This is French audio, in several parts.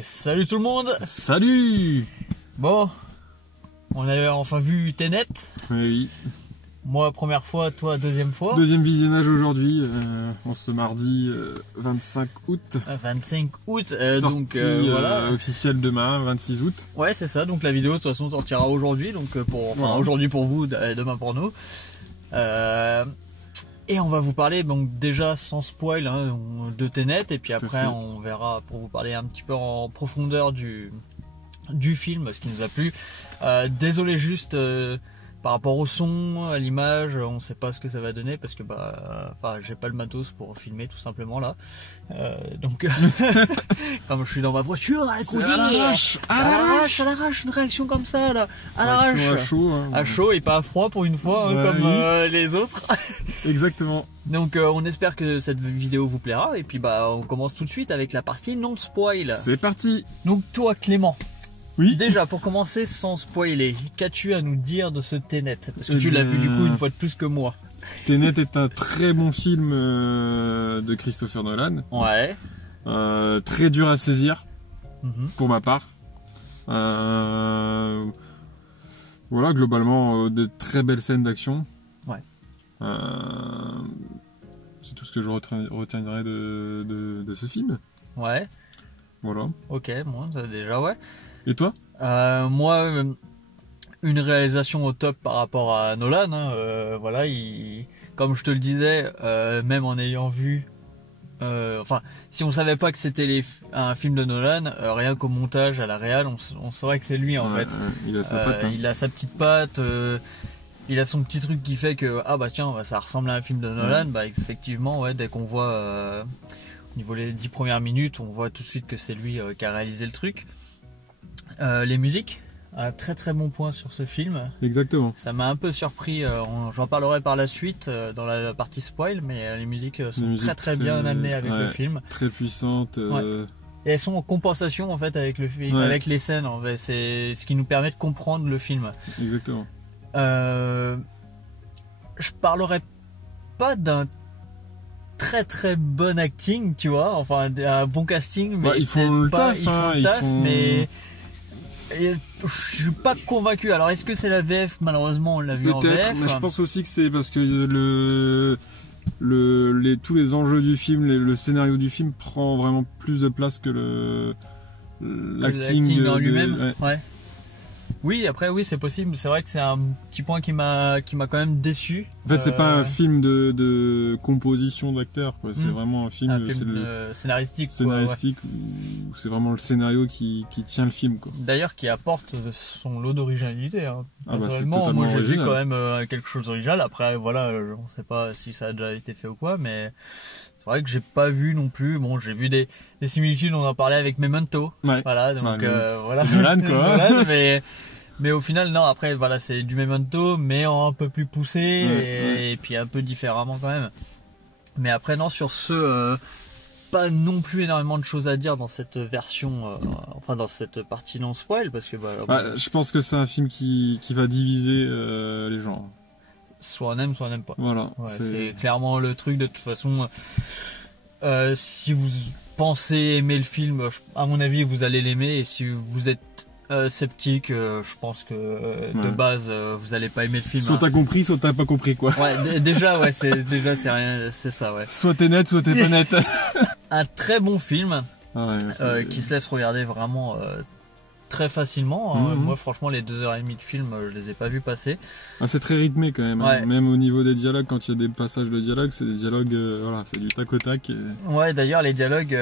Salut tout le monde. Salut. Bon, on avait enfin vu Tenet. Oui. Moi première fois, toi deuxième fois. Deuxième visionnage aujourd'hui, en ce mardi 25 août. 25 août, Sortie, donc voilà. officielle demain, 26 août. Ouais, c'est ça, donc la vidéo de toute façon sortira aujourd'hui, donc aujourd'hui pour vous, demain pour nous. Et on va vous parler donc déjà sans spoil de Tenet, et puis après on verra pour vous parler un petit peu en profondeur du film, ce qui nous a plu. Désolé juste par rapport au son, à l'image, on sait pas ce que ça va donner parce que j'ai pas le matos pour filmer tout simplement là. Donc comme je suis dans ma voiture, à l'arrache, une réaction comme ça là, à l'arrache, à chaud, à chaud et pas à froid pour une fois, comme les autres. Exactement. Donc on espère que cette vidéo vous plaira et puis on commence tout de suite avec la partie non spoil. C'est parti. Donc toi Clément. Oui. Déjà, pour commencer, sans spoiler, qu'as-tu à nous dire de ce Tenet? Parce que tu l'as vu du coup une fois de plus que moi. Tenet est un très bon film de Christopher Nolan. Ouais. Très dur à saisir, pour ma part. Voilà, globalement, de très belles scènes d'action. Ouais. C'est tout ce que je retiendrai de ce film. Ouais. Voilà. Ok, moi, ça déjà, ouais. Et toi? Moi, une réalisation au top par rapport à Nolan. Voilà, comme je te le disais, même en ayant vu, si on savait pas que c'était un film de Nolan, rien qu'au montage, à la réal, on saurait que c'est lui en fait. Il a sa patte. Il a sa petite patte. Il a son petit truc qui fait que ça ressemble à un film de Nolan. Effectivement, ouais, dès qu'on voit au niveau des 10 premières minutes, on voit tout de suite que c'est lui qui a réalisé le truc. Les musiques, un très très bon point sur ce film. Exactement. Ça m'a un peu surpris, j'en parlerai par la suite dans la partie spoil, mais les musiques sont très bien amenées avec le film. Très puissantes. Et elles sont en compensation en fait avec le film, avec les scènes. En fait. C'est ce qui nous permet de comprendre le film. Exactement. Je parlerai pas d'un très bon acting, tu vois, enfin un bon casting, mais ils font le taf, mais je suis pas convaincu. Alors est-ce que c'est la VF? Malheureusement on l'a vu en VF, mais je pense aussi que c'est parce que tous les enjeux du film, le scénario du film prend vraiment plus de place que l'acting en lui-même. Ouais. Oui, après oui, c'est possible. C'est vrai que c'est un petit point qui m'a quand même déçu. En fait, c'est pas un film de composition d'acteurs, quoi. C'est vraiment un film scénaristique. Où c'est vraiment le scénario qui tient le film, quoi. D'ailleurs, qui apporte son lot d'originalité. Personnellement, moi j'ai vu quand même quelque chose d'original. Après, voilà, on sait pas si ça a déjà été fait ou quoi, mais c'est vrai que j'ai pas vu non plus. Bon, j'ai vu des similitudes, on en parlait avec Memento. Ouais. Voilà, donc voilà. Nolan, quoi. Nolan, mais au final, non, après, voilà, c'est du Memento, mais un peu plus poussé, et puis un peu différemment quand même. Mais après, non, sur pas non plus énormément de choses à dire dans cette version, dans cette partie non spoil, parce que je pense que c'est un film qui va diviser les gens. Soit on aime pas. Voilà. Ouais, c'est clairement le truc de toute façon. Si vous pensez aimer le film, à mon avis, vous allez l'aimer, et si vous êtes sceptique, je pense que de base vous allez pas aimer le film. Soit t'as compris, soit t'as pas compris, quoi. Ouais, déjà c'est rien, c'est ça, ouais. Soit t'es net, soit t'es pas net. Un très bon film qui se laisse regarder vraiment très facilement. Moi franchement les 2h30 de film, je les ai pas vus passer. C'est très rythmé quand même. Même au niveau des dialogues, quand il y a des passages de dialogue, c'est des dialogues, c'est du tac au tac. Ouais, d'ailleurs les dialogues.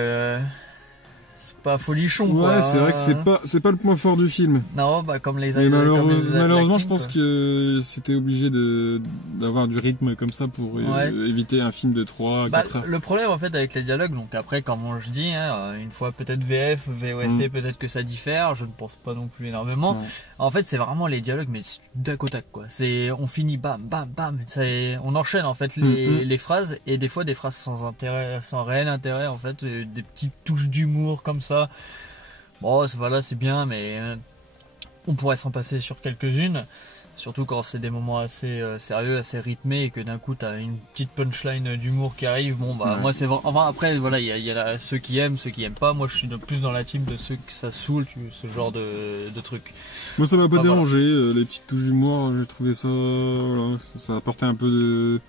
C'est pas folichon, quoi. Ouais, c'est vrai que c'est pas le point fort du film. Non, comme les malheureusement, je pense que c'était obligé d'avoir du rythme comme ça pour éviter un film de 3-4 heures. Le problème en fait avec les dialogues, donc après comme je dis, une fois peut-être VF, VOST, peut-être que ça diffère, je ne pense pas non plus énormément. Ouais. En fait, c'est vraiment les dialogues, mais d'ac au tac, quoi. On finit bam bam bam, on enchaîne en fait les phrases, et des fois des phrases sans réel intérêt en fait, des petites touches d'humour comme ça. Bon, voilà, c'est bien, mais on pourrait s'en passer sur quelques-unes. Surtout quand c'est des moments assez sérieux, assez rythmés et que d'un coup t'as une petite punchline d'humour qui arrive. Bon bah moi c'est enfin après voilà il y a ceux qui aiment pas. Moi je suis plus dans la team de ceux que ça saoule ce genre de trucs. Moi ça m'a pas dérangé, les petites touches d'humour, j'ai trouvé ça voilà, ça apportait un peu de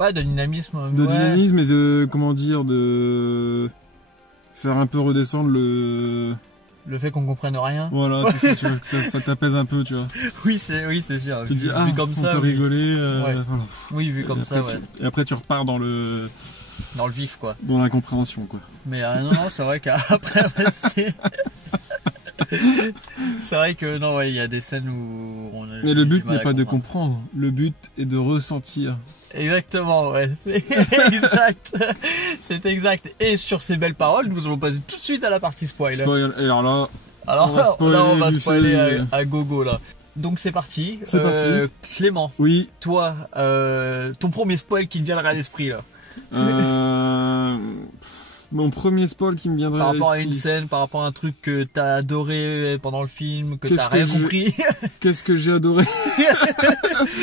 de dynamisme. De dynamisme et de comment dire de faire un peu redescendre le fait qu'on comprenne rien. Voilà, ça t'apaise un peu, tu vois. Oui, c'est sûr. Tu te dis, vu comme on ça, peut rigoler. Voilà. Oui, vu comme ça, Et après, tu repars dans le vif, quoi. Dans l'incompréhension, quoi. Mais non, c'est vrai qu'après, c'est vrai que non, il y a des scènes où on a. Mais le but n'est pas de comprendre, le but est de ressentir. Exactement, ouais. Exact. C'est exact. Et sur ces belles paroles, nous allons passer tout de suite à la partie spoil. Spoil. Et alors là, on va spoiler à gogo là. Donc c'est parti. C'est parti. Clément. Oui. Toi, ton premier spoil qui te viendra à l'esprit là. Mon premier spoil qui me viendrait par rapport à une scène, par rapport à un truc que t'as adoré pendant le film, que t'as rien compris. Qu'est-ce que j'ai adoré?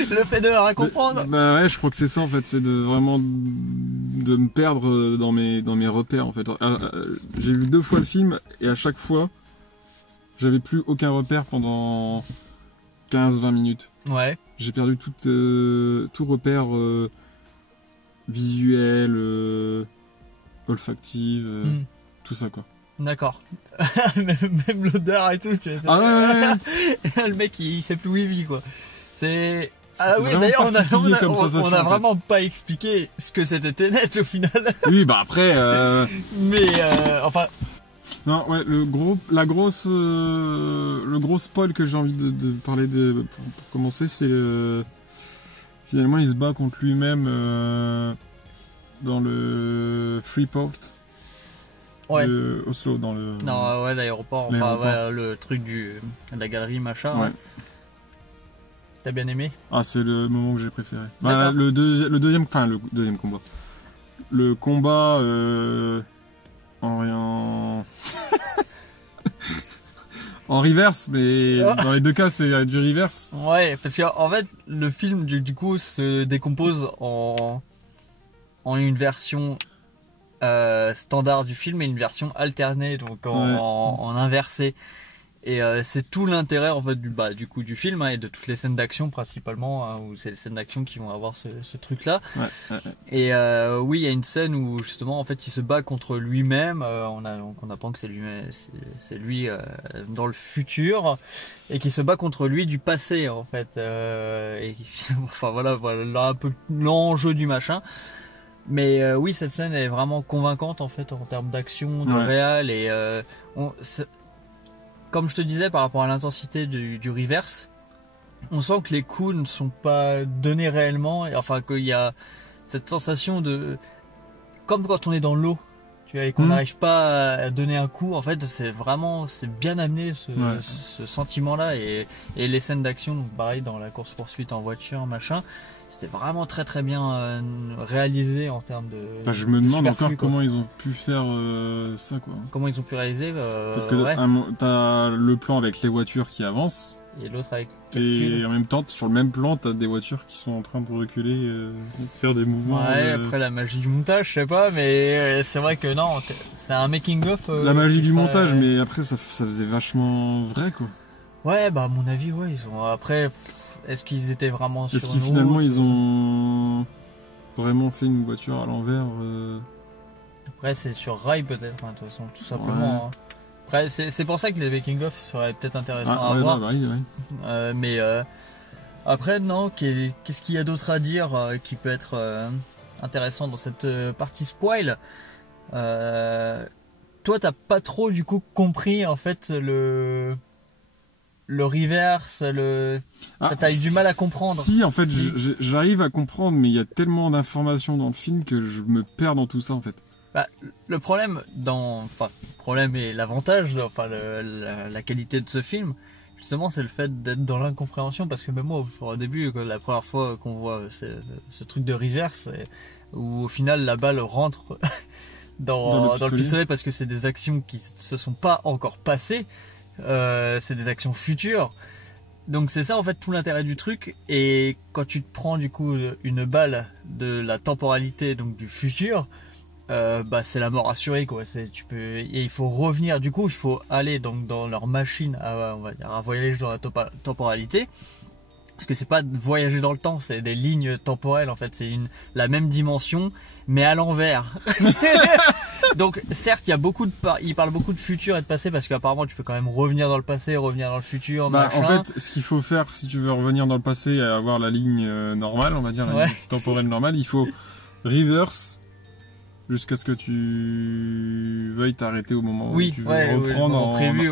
Le fait de rien comprendre. Bah ouais, je crois que c'est ça en fait, c'est de vraiment de me perdre dans mes repères en fait. J'ai vu 2 fois le film et à chaque fois, j'avais plus aucun repère pendant 15-20 minutes. Ouais. J'ai perdu tout repère visuel. Olfactive, tout ça quoi. D'accord. même l'odeur et tout, tu vois. Ah ouais. Le mec il sait plus où il vit quoi. C'est oui d'ailleurs on a vraiment pas expliqué ce que c'était Tenet au final. Oui bah après. Mais enfin. Non ouais le gros spoil que j'ai envie de parler pour commencer c'est finalement il se bat contre lui-même. Dans le Freeport de Oslo, dans le... Non, ouais, l'aéroport, enfin, ouais, le truc de la galerie, machin. Ouais. T'as bien aimé? Ah, c'est le moment que j'ai préféré. Bah, le deuxième combat. Le combat en reverse, mais dans les 2 cas, c'est du reverse. Ouais, parce qu'en fait, le film, du coup, se décompose en une version standard du film et une version alternée, donc en inversé. Et c'est tout l'intérêt en fait du coup du film et de toutes les scènes d'action principalement, où c'est les scènes d'action qui vont avoir ce truc là. Et oui, il y a une scène où justement en fait il se bat contre lui-même. On apprend que c'est lui dans le futur et qui se bat contre lui du passé en fait. Et enfin voilà un peu l'enjeu du machin. Mais oui, cette scène est vraiment convaincante en fait en termes d'action, de réal et comme je te disais par rapport à l'intensité du reverse, on sent que les coups ne sont pas donnés réellement, et enfin qu'il y a cette sensation de comme quand on est dans l'eau, tu vois, et qu'on n'arrive pas à donner un coup. En fait, c'est bien amené ce sentiment-là et les scènes d'action, donc pareil dans la course poursuite en voiture, machin. C'était vraiment très très bien réalisé en termes de. Enfin, je me demande encore comment ils ont pu faire ça quoi. Comment ils ont pu réaliser parce que t'as le plan avec les voitures qui avancent. Et l'autre avec. Et en même temps, sur le même plan, t'as des voitures qui sont en train de reculer, de faire des mouvements. Ouais, après la magie du montage, je sais pas, mais c'est vrai que non, c'est un making of. La magie du montage, mais après ça faisait vachement vrai quoi. Ouais, bah à mon avis, ouais, ils ont après. Est-ce qu'ils étaient vraiment sur une route? Est-ce qu'ils finalement ils ont vraiment fait une voiture à l'envers Après c'est sur rail peut-être, de toute façon, tout simplement. Ouais. Après c'est pour ça que les making-of seraient peut-être intéressants à voir. Mais après non, qu'est-ce qu'il y a d'autre à dire qui peut être intéressant dans cette partie spoil? Toi t'as pas trop du coup compris en fait le reverse, t'as eu du mal à comprendre. Si, en fait, j'arrive à comprendre, mais il y a tellement d'informations dans le film que je me perds dans tout ça, en fait. Bah, le problème et l'avantage, enfin, la qualité de ce film, justement, c'est le fait d'être dans l'incompréhension, parce que même moi, au début, la première fois qu'on voit ce truc de reverse, où au final, la balle rentre dans le pistolet parce que c'est des actions qui se sont pas encore passées. C'est des actions futures. Donc c'est ça en fait tout l'intérêt du truc. Et quand tu te prends du coup une balle de la temporalité, donc du futur, bah c'est la mort assurée quoi. Et il faut revenir. Du coup il faut aller donc dans leur machine on va dire à voyager dans la temporalité. Parce que c'est pas voyager dans le temps, c'est des lignes temporelles en fait, c'est la même dimension mais à l'envers. Donc certes, il parle beaucoup de futur et de passé parce qu'apparemment tu peux quand même revenir dans le passé, revenir dans le futur, machin. En fait, ce qu'il faut faire si tu veux revenir dans le passé et avoir la ligne normale, on va dire la ligne temporelle normale, il faut reverse jusqu'à ce que tu veuilles t'arrêter au moment où tu veux reprendre en prévu,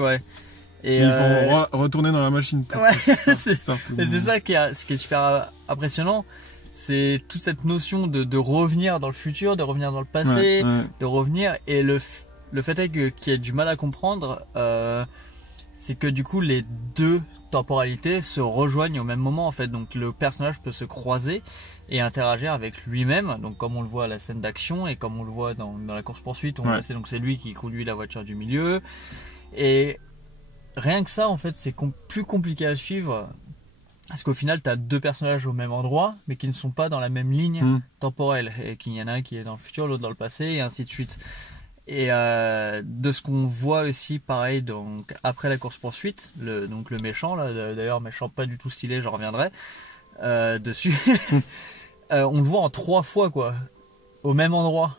Et il faut retourner dans la machine. C'est ça qui est super impressionnant. C'est toute cette notion de revenir dans le futur, de revenir dans le passé, de revenir. Et le fait est qu'il y a du mal à comprendre, c'est que du coup les deux temporalités se rejoignent au même moment en fait. Donc le personnage peut se croiser et interagir avec lui-même. Donc comme on le voit à la scène d'action et comme on le voit dans la course-poursuite, donc c'est lui qui conduit la voiture du milieu. Et rien que ça, en fait, c'est plus compliqué à suivre. Parce qu'au final, tu as deux personnages au même endroit, mais qui ne sont pas dans la même ligne temporelle. Et qu'il y en a un qui est dans le futur, l'autre dans le passé, et ainsi de suite. Et de ce qu'on voit aussi, pareil, donc après la course-poursuite, donc le méchant, là, d'ailleurs, méchant pas du tout stylé, j'en reviendrai dessus. On le voit en 3 fois, quoi, au même endroit.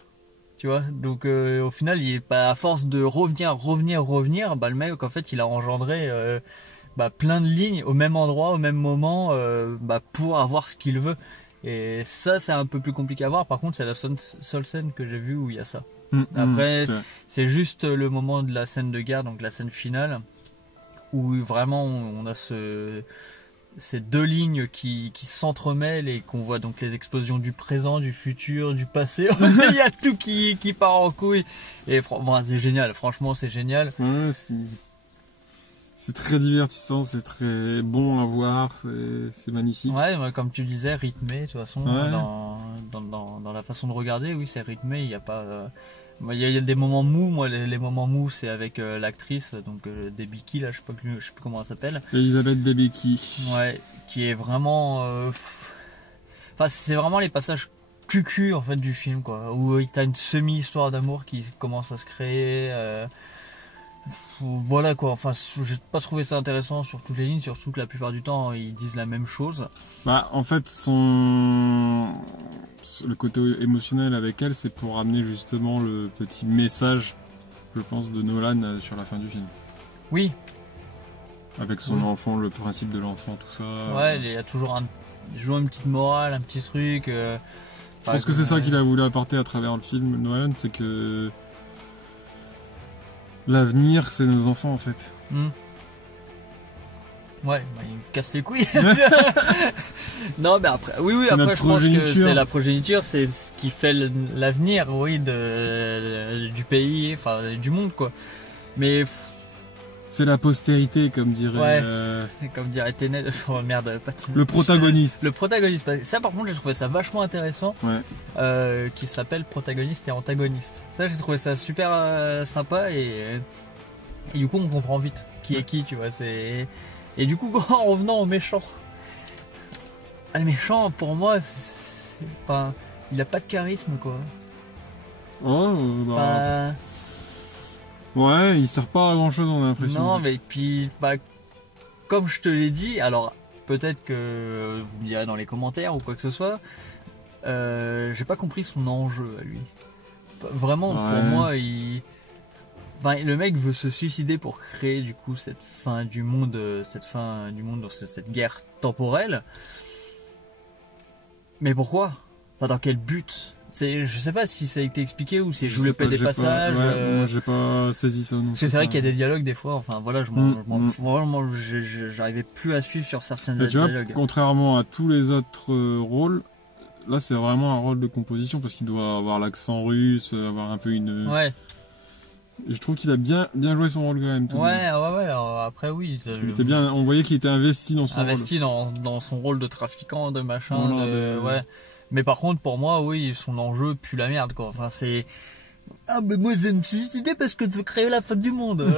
Tu vois, donc au final, à force de revenir, bah le mec en fait il a engendré plein de lignes au même endroit, au même moment, pour avoir ce qu'il veut. Et ça c'est un peu plus compliqué à voir. Par contre, c'est la seule scène que j'ai vue où il y a ça. Après, c'est juste le moment de la scène de guerre, donc la scène finale, où vraiment on a ces deux lignes qui s'entremêlent et qu'on voit donc les explosions du présent, du futur, du passé. Il y a tout qui part en couille. Et c'est génial, franchement c'est génial. Ouais, c'est très divertissant, c'est très bon à voir, c'est magnifique. Ouais, comme tu disais, rythmé de toute façon, dans la façon de regarder, oui c'est rythmé, il n'y a pas... Il y a des moments mous, moi les moments mous c'est avec l'actrice, donc Debicki, là je sais plus comment elle s'appelle. Elisabeth Debicki. Ouais, qui est vraiment... Enfin c'est vraiment les passages cucu en fait du film quoi, où t'as une semi-histoire d'amour qui commence à se créer. Voilà quoi, enfin j'ai pas trouvé ça intéressant sur toutes les lignes, surtout que la plupart du temps ils disent la même chose. En fait le côté émotionnel avec elle, c'est pour amener justement le petit message, je pense, de Nolan sur la fin du film. Oui. Avec son enfant, le principe de l'enfant, tout ça. Ouais, il y a toujours une petite morale, un petit truc. Je pense que c'est ça qu'il a voulu apporter à travers le film, Nolan, c'est que l'avenir, c'est nos enfants en fait. Ouais, il me casse les couilles. Non, mais après, après je pense que c'est la progéniture, c'est ce qui fait l'avenir, du pays, enfin du monde quoi. Mais c'est la postérité, comme dirait. Comme dirait Tenet. Oh merde, pas Tenet. Le protagoniste. Le protagoniste. Ça, par contre, j'ai trouvé ça vachement intéressant. Qui s'appelle protagoniste et antagoniste. Ça, j'ai trouvé ça super sympa et du coup, on comprend vite qui est qui, tu vois. Et du coup, en revenant aux méchants, le méchant, pour moi, il a pas de charisme, quoi. Ouais, il sert pas à grand chose, on a l'impression. Non, mais puis, comme je te l'ai dit, alors peut-être que vous me direz dans les commentaires ou quoi que ce soit, j'ai pas compris son enjeu à lui. Vraiment, pour moi, le mec veut se suicider pour créer du coup cette fin du monde, cette guerre temporelle. Mais pourquoi? Dans quel but? Je sais pas si ça a été expliqué ou si je voulais pas des passages. Moi j'ai pas saisi ça non. Parce que c'est vrai qu'il y a des dialogues des fois. Enfin voilà, j'arrivais plus à suivre sur certains dialogues. Contrairement à tous les autres rôles, là c'est vraiment un rôle de composition parce qu'il doit avoir l'accent russe, avoir un peu une. Ouais. Et je trouve qu'il a bien joué son rôle quand même. Ouais. Alors, après oui. Il était bien. On voyait qu'il était investi dans son rôle. Dans son rôle de trafiquant, de machin. Ouais. Mais par contre, pour moi, oui, son enjeu pue la merde, quoi. Enfin, Ah mais moi je vais me suicider parce que tu veux créer la fin du monde.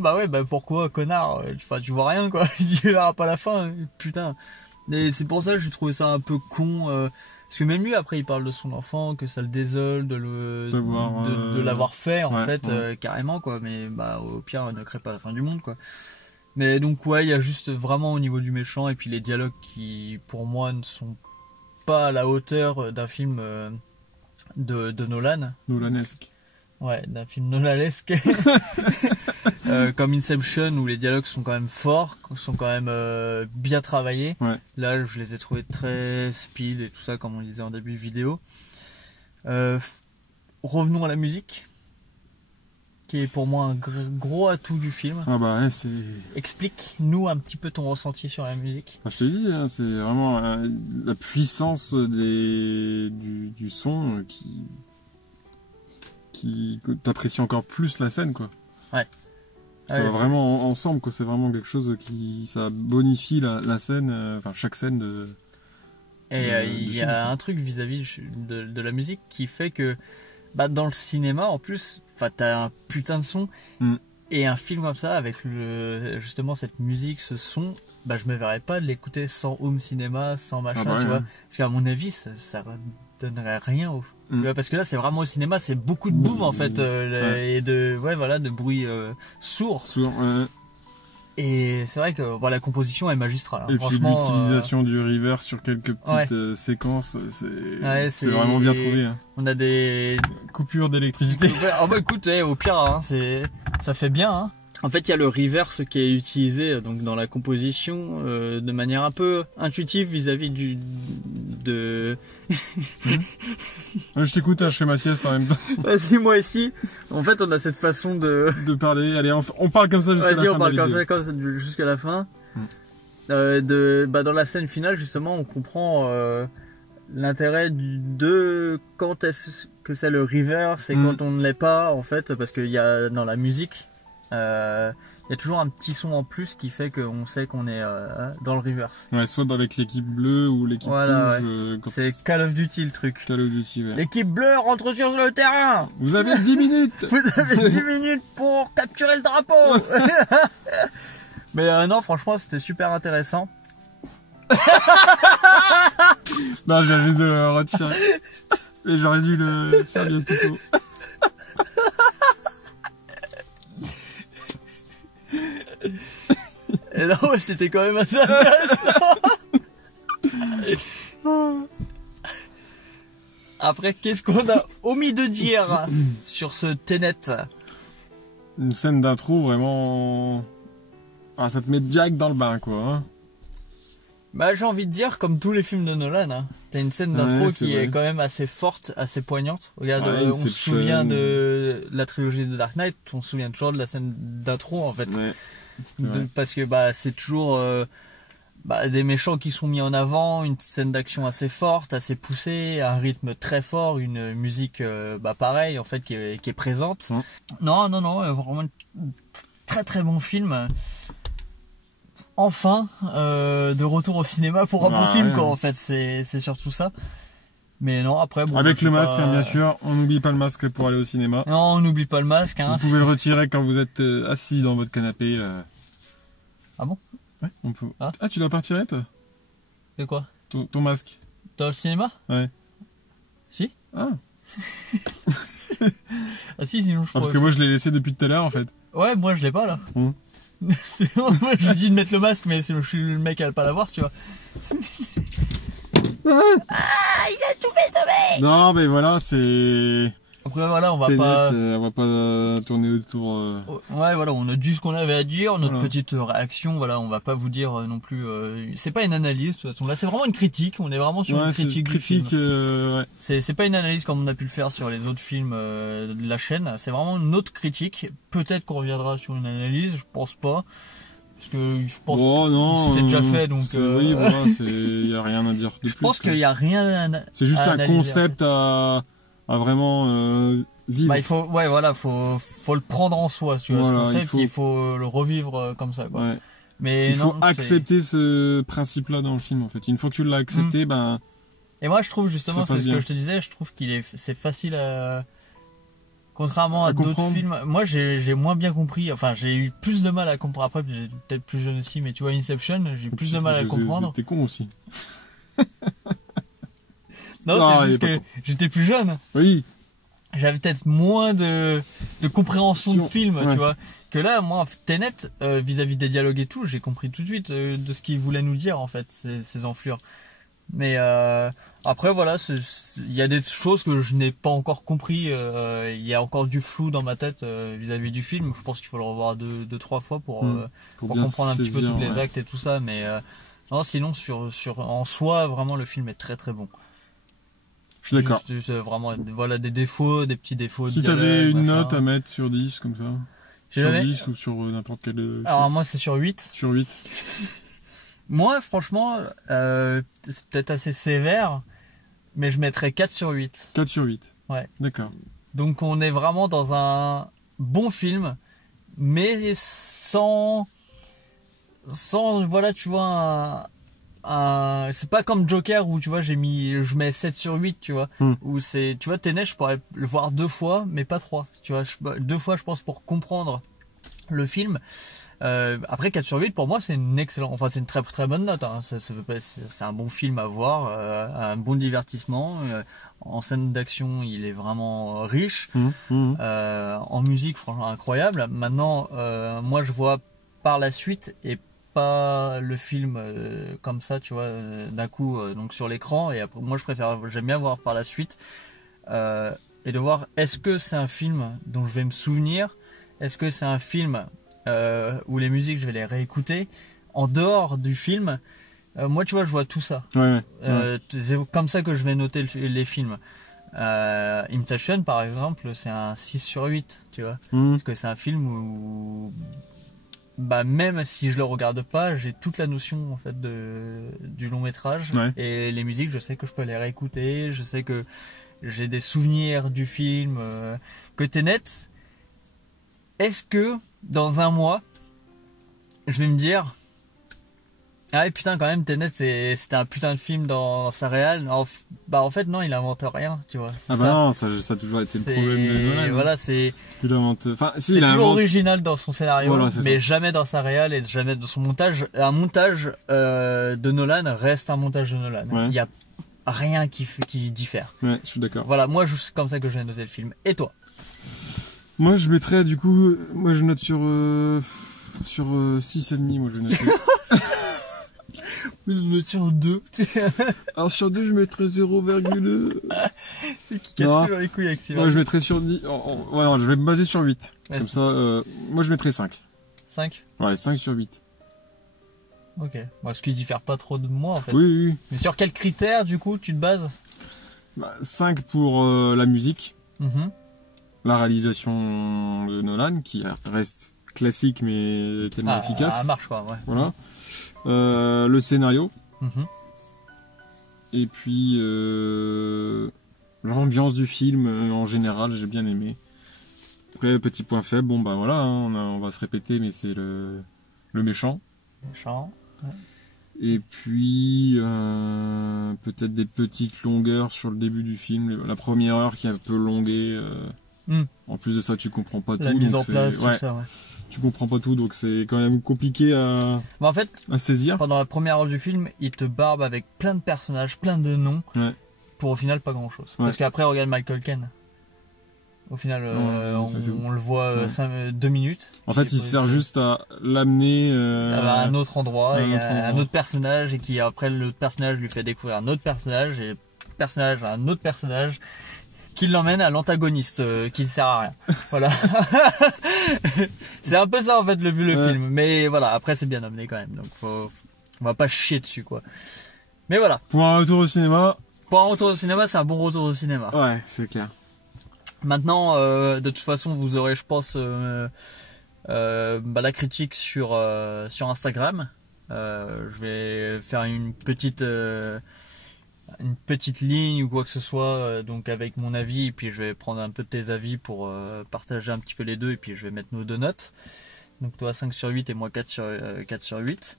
Bah ouais, bah pourquoi, connard? Enfin, tu vois rien quoi. Tu verras pas la fin, putain. Et c'est pour ça que j'ai trouvé ça un peu con. Parce que même lui après il parle de son enfant, que ça le désole de l'avoir fait en fait carrément quoi. Mais bah au pire ne crée pas la fin du monde quoi. Mais donc ouais, il y a juste vraiment au niveau du méchant et puis les dialogues qui pour moi ne sont pas à la hauteur d'un film de Nolan. Nolanesque. Ouais, d'un film nolanesque. Comme Inception où les dialogues sont quand même forts, sont quand même bien travaillés. Ouais. Là, je les ai trouvés très speed et tout ça, comme on disait en début de vidéo. Revenons à la musique, qui est pour moi un gros atout du film. Ah bah ouais, c'est... Explique-nous un petit peu ton ressenti sur la musique. Je t'ai dit, hein, c'est vraiment la puissance du son qui t'apprécie encore plus la scène, quoi. Ouais. Ça va vraiment ensemble, quoi. C'est vraiment quelque chose ça bonifie la scène, enfin chaque scène de... Et il y a un truc vis-à-vis de la musique qui fait que bah, dans le cinéma, en plus, t'as un putain de son. Et un film comme ça, avec justement cette musique, ce son, bah, je me verrais pas de l'écouter sans home cinéma, sans machin, tu vois. Parce qu'à mon avis, ça donnerait rien tu vois, parce que là, c'est vraiment au cinéma, c'est beaucoup de boom en fait, et de bruit sourd. Et c'est vrai que la composition est magistrale. Et puis l'utilisation du reverb sur quelques petites séquences, c'est vraiment bien trouvé. Hein. On a des coupures d'électricité. Ah bah écoute, au pire, hein, ça fait bien. Hein. En fait, il y a le reverse qui est utilisé donc dans la composition de manière un peu intuitive vis-à-vis de. Je t'écoute, hein, je fais ma sieste en même temps. Vas-y, moi aussi. En fait, on a cette façon de parler. Allez, on parle comme ça jusqu'à la fin. Vas-y, on parle comme ça jusqu'à la fin. Dans la scène finale, justement, on comprend l'intérêt de quand est-ce que c'est le reverse et quand on ne l'est pas, en fait, parce qu'il y a dans la musique. Il y a toujours un petit son en plus qui fait qu'on sait qu'on est dans le reverse. Ouais, soit avec l'équipe bleue ou l'équipe rouge. Ouais. C'est Call of Duty le truc. Call of Duty, ouais. L'équipe bleue rentre sur le terrain. Vous avez 10 minutes. Vous avez 10 minutes pour capturer le drapeau. Mais non, franchement, c'était super intéressant. Non, je viens juste de le retirer. Et j'aurais dû le faire bien plus tôt. Et non, c'était quand même assez intéressant. Après, qu'est-ce qu'on a omis de dire sur ce Tenet? Une scène d'intro vraiment... Ah, ça te met direct dans le bain, quoi. Hein. Bah, j'ai envie de dire, comme tous les films de Nolan, hein, t'as une scène d'intro qui est quand même assez forte, assez poignante. Regarde, on se souvient de la trilogie de Dark Knight, on se souvient toujours de la scène d'intro, en fait. Ouais. Parce que c'est toujours des méchants qui sont mis en avant, une scène d'action assez forte, assez poussée, un rythme très fort, une musique pareil en fait qui est présente. Non, vraiment très très bon film. Enfin de retour au cinéma pour un bon film quoi, en fait, c'est surtout ça. Mais non, après bon, avec le masque bien sûr, on n'oublie pas le masque pour aller au cinéma. Non, on n'oublie pas le masque. Hein. Vous pouvez le retirer quand vous êtes assis dans votre canapé. Ah bon? Ouais, on peut. Ah, tu l'as pas retiré toi? De quoi? Ton masque. Dans le cinéma? Ouais. Si? Ah. Ah si, sinon je parce que moi je l'ai laissé depuis tout à l'heure en fait. Ouais, moi je l'ai pas là. Moi je dis de mettre le masque, mais je suis le mec à pas l'avoir, tu vois. Ah, il a tout fait tomber. Non, mais voilà, c'est... Après voilà, on va pas tourner autour... Ouais, voilà, on a dit ce qu'on avait à dire, notre petite réaction, voilà, on va pas vous dire non plus... c'est pas une analyse, de toute façon, là c'est vraiment une critique, on est vraiment sur une critique du film. Ouais. C'est pas une analyse comme on a pu le faire sur les autres films de la chaîne, c'est vraiment une autre critique. Peut-être qu'on reviendra sur une analyse, je pense pas. Parce que je pense que c'est déjà fait, donc... Oui, voilà, il y a rien à dire de plus. Je pense qu'il y a rien à c'est juste un concept à vraiment vivre. Il faut, faut le prendre en soi, tu vois, ce concept, il faut le revivre comme ça, quoi. Ouais. Mais il faut accepter ce principe-là dans le film, en fait. Une fois que tu l'as accepté, Et moi, je trouve, justement, c'est ce que je te disais, je trouve c'est facile Contrairement à à d'autres comprendre. films, moi j'ai moins bien compris, enfin j'ai eu plus de mal à comprendre, après j'étais peut-être plus jeune aussi, mais tu vois Inception, j'ai eu plus de mal à comprendre. T'es con aussi. Non, Non, c'est il est juste pas que con. j'étais plus jeune, Oui, j'avais peut-être moins de compréhension de film, Ouais. tu vois. Que là, moi, Tenet, vis-à-vis des dialogues et tout, j'ai compris tout de suite de ce qu'il voulait nous dire, en fait, ces enflures. Mais après, voilà, il y a des choses que je n'ai pas encore compris. Il y a encore du flou dans ma tête vis-à-vis du film. Je pense qu'il faut le revoir deux, trois fois pour bien comprendre un petit peu saisir, tous les ouais. actes et tout ça. Mais non, sinon, en soi, vraiment, le film est très très bon. Je suis d'accord. Juste, vraiment, voilà, des défauts, des petits défauts. Si de t'avais dialogue, une machin. note à mettre sur 10, comme ça. J'ai Sur jamais- 10 ou sur n'importe quel Alors chiffre. moi, c'est sur 8. Sur 8. Moi, franchement, c'est peut-être assez sévère, mais je mettrais 4 sur 8. 4 sur 8. Ouais. D'accord. Donc on est vraiment dans un bon film, mais sans voilà, tu vois, c'est pas comme Joker où tu vois je mets 7 sur 8, tu vois, où c'est, tu vois, Tenet, je pourrais le voir 2 fois, mais pas 3, tu vois, 2 fois je pense pour comprendre le film. Après 4 sur 8 pour moi c'est c'est une très très bonne note, hein. C'est un bon film à voir, un bon divertissement, en scène d'action il est vraiment riche, en musique franchement incroyable. Maintenant moi je vois par la suite et pas le film comme ça, tu vois, d'un coup donc sur l'écran, et après moi j'aime bien voir par la suite et de voir est-ce que c'est un film dont je vais me souvenir, est-ce que c'est un film où les musiques je vais les réécouter en dehors du film. Moi tu vois je vois tout ça. Ouais. C'est comme ça que je vais noter les films. Imitation par exemple c'est un 6 sur 8, tu vois, parce que c'est un film où bah même si je le regarde pas, j'ai toute la notion en fait du long métrage, et les musiques je sais que je peux les réécouter, je sais que j'ai des souvenirs du film. Que Tenet, est-ce que dans un mois je vais me dire ah putain quand même Tenet c'était un putain de film dans sa réal, bah en fait non, il invente rien, tu vois. Ah bah non, ça a toujours été le problème de Nolan. Voilà, c'est il invente, enfin si, c'est il toujours invente... original dans son scénario, voilà, mais ça. jamais dans sa réal et jamais dans son montage. Un montage de Nolan reste un montage de Nolan. Il y a rien qui diffère. Ouais, je suis d'accord. Voilà, moi c'est comme ça que j'ai noté le film. Et toi? Moi je mettrais du coup, moi je note sur 6,5, moi je vais noter. Je note sur 2. Alors sur 2 je mettrais 0,2. Qui casse toujours les couilles avec Sylvain. Moi je mettrais sur 10. Ouais, non, je vais me baser sur 8. Ouais, comme ça, moi je mettrais 5. 5? Ouais, 5 sur 8. Ok. Moi, ce qui diffère pas trop de moi en fait. Oui. Mais sur quels critères du coup tu te bases? 5 pour la musique. La réalisation de Nolan, qui reste classique mais tellement efficace. Ça marche quoi, ouais. Voilà. Le scénario. Et puis l'ambiance du film en général, j'ai bien aimé. Après, petit point faible, bon bah voilà, hein, on va se répéter, mais c'est le méchant. Méchant. Ouais. Et puis peut-être des petites longueurs sur le début du film, la première heure qui est un peu longuée. En plus de ça, tu comprends pas tout. La mise en place, tout ça, ouais. Tu comprends pas tout, donc c'est quand même compliqué à saisir. Pendant la première heure du film, il te barbe avec plein de personnages, plein de noms, pour au final pas grand chose. Parce qu'après, regarde Michael Caine. Au final, on le voit 2 minutes. En fait, il sert juste à l'amener à un autre endroit, un autre personnage, et qui après l'autre personnage lui fait découvrir un autre personnage, et personnage à un autre personnage, qui l'emmène à l'antagoniste, qui ne sert à rien. Voilà. C'est un peu ça en fait le film. Mais voilà, après c'est bien amené quand même, donc on va pas chier dessus quoi. Mais voilà. Pour un retour au cinéma. Pour un retour au cinéma, c'est un bon retour au cinéma. Ouais, c'est clair. Maintenant, de toute façon, vous aurez, je pense, la critique sur Instagram. Je vais faire une petite ligne ou quoi que ce soit, donc avec mon avis, et puis je vais prendre un peu de tes avis pour partager un petit peu les deux, et puis je vais mettre nos deux notes. Donc toi 5 sur 8 et moi 4 sur 8.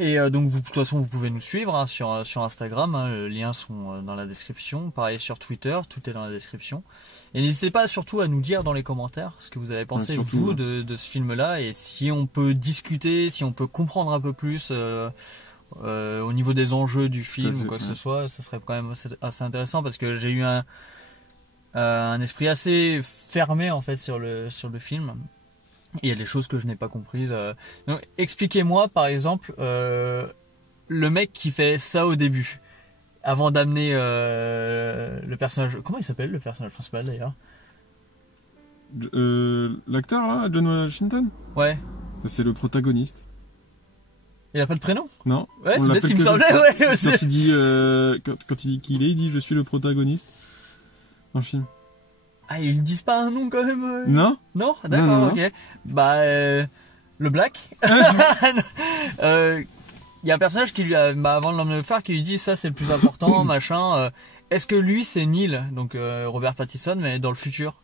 Et donc de toute façon vous pouvez nous suivre hein, sur Instagram, hein, les liens sont dans la description, pareil sur Twitter, tout est dans la description. Et n'hésitez pas surtout à nous dire dans les commentaires ce que vous avez pensé surtout, vous de ce film-là et si on peut discuter, si on peut comprendre un peu plus au niveau des enjeux du film ou quoi que ce soit, ça serait quand même assez intéressant parce que j'ai eu un esprit assez fermé en fait sur le film. Il y a des choses que je n'ai pas comprises. Donc, expliquez-moi, par exemple, le mec qui fait ça au début, avant d'amener le personnage... Comment il s'appelle, le personnage principal, d'ailleurs? L'acteur, là, John Washington? Ouais. Ça, c'est le protagoniste. Il a pas de prénom? Non. Ouais, c'est bien ce qu'il me semblait, ouais. Quand il dit, quand il dit qui il dit « Je suis le protagoniste » dans le film. Ah, ils disent pas un nom quand même Non. Non. D'accord, ok. Bah, le Black. Il y a un personnage qui lui a, avant de l'emmener le phare, qui lui dit ça c'est le plus important, machin. Est-ce que lui c'est Neil, donc Robert Pattinson, mais dans le futur?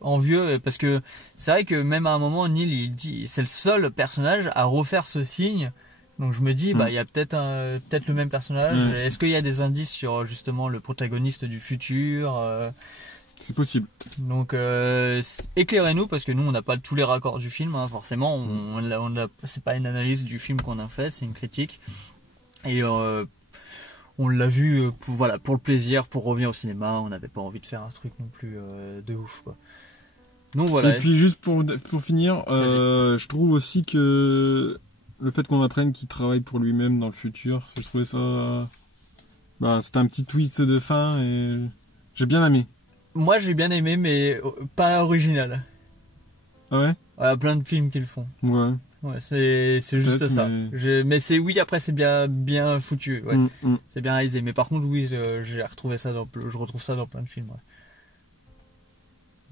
En vieux, parce que c'est vrai que même à un moment Neil il dit c'est le seul personnage à refaire ce signe. Donc je me dis bah il y a peut-être le même personnage. Est-ce qu'il y a des indices sur justement le protagoniste du futur? C'est possible. Donc éclairez-nous parce que nous on n'a pas tous les raccords du film hein, forcément. C'est pas une analyse du film qu'on a fait, c'est une critique. Et on l'a vu pour le plaisir, pour revenir au cinéma. On n'avait pas envie de faire un truc non plus de ouf quoi. Donc voilà. Et puis juste pour finir, je trouve aussi que le fait qu'on apprenne qu'il travaille pour lui-même dans le futur, je trouvais ça... c'était un petit twist de fin et j'ai bien aimé. Moi j'ai bien aimé mais pas original. Ah ouais? Il y a plein de films qui le font. Ouais. Ouais, c'est juste ça. Mais c'est après c'est bien foutu. Ouais. C'est bien réalisé. Mais par contre oui, j'ai retrouvé ça je retrouve ça dans plein de films. Ouais.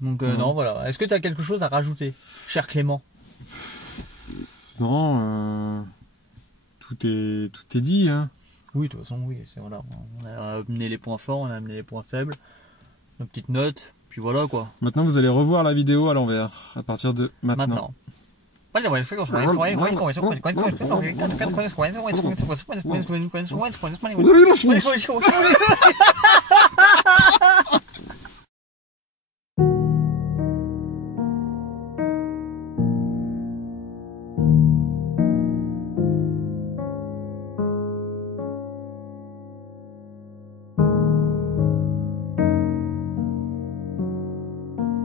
Donc non voilà. Est-ce que tu as quelque chose à rajouter, cher Clément? Non, tout est dit hein. Oui, de toute façon oui, on a amené les points forts, on a amené les points faibles, nos petites notes, puis voilà quoi. Maintenant vous allez revoir la vidéo à l'envers à partir de maintenant.